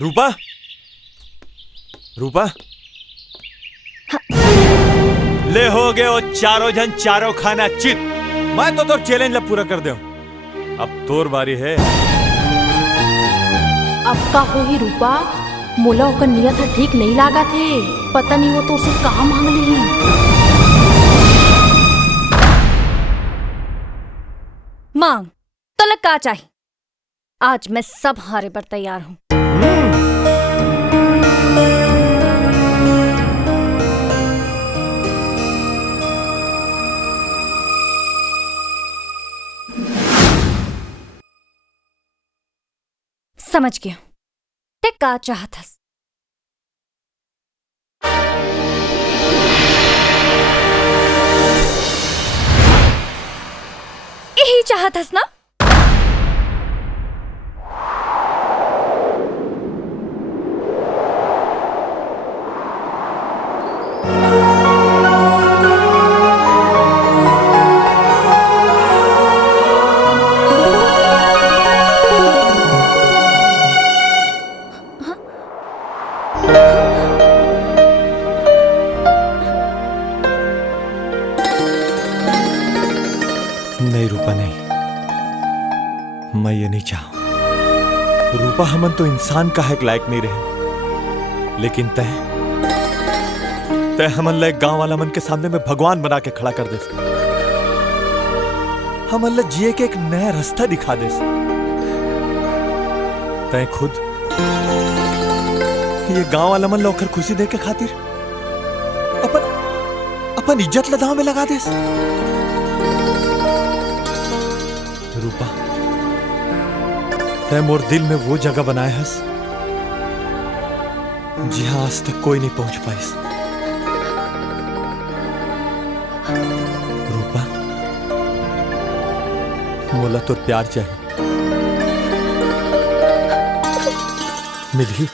रूपा, रूपा, ले हो गए वो चारों जन चारों खाना चित। मैं तो तोर चैलेंज ला पूरा कर दे। अब तोर बारी है। अब का हो ही रूपा, मोला ओकर नियत ह ठीक नहीं लागा थे। पता नहीं वो तो उसे कहाँ मांग ली। मांग तो लग का चाहिए। आज मैं सब हारे पर तैयार हूं। समझ गया ते का चाहतस। यही चाहतस ना? नहीं रूपा, नहीं, मैं ये नहीं चाहूं। रूपा, हमन तो इंसान का हक लायक नहीं रहे, लेकिन तय हमन लायक गांव वाला मन के सामने में भगवान बना के खड़ा कर दे। हमन ला जिए के एक नया रास्ता दिखा दे। तय खुद ये गांव वाला मन लोकर खुशी दे के खातिर अपन इज्जत दांव में लगा दे। रूपा, तय मोर दिल में वो जगह बनाए हस जहां आज तक कोई नहीं पहुंच पाइस। रूपा, मोला तो प्यार चाहिए। मिली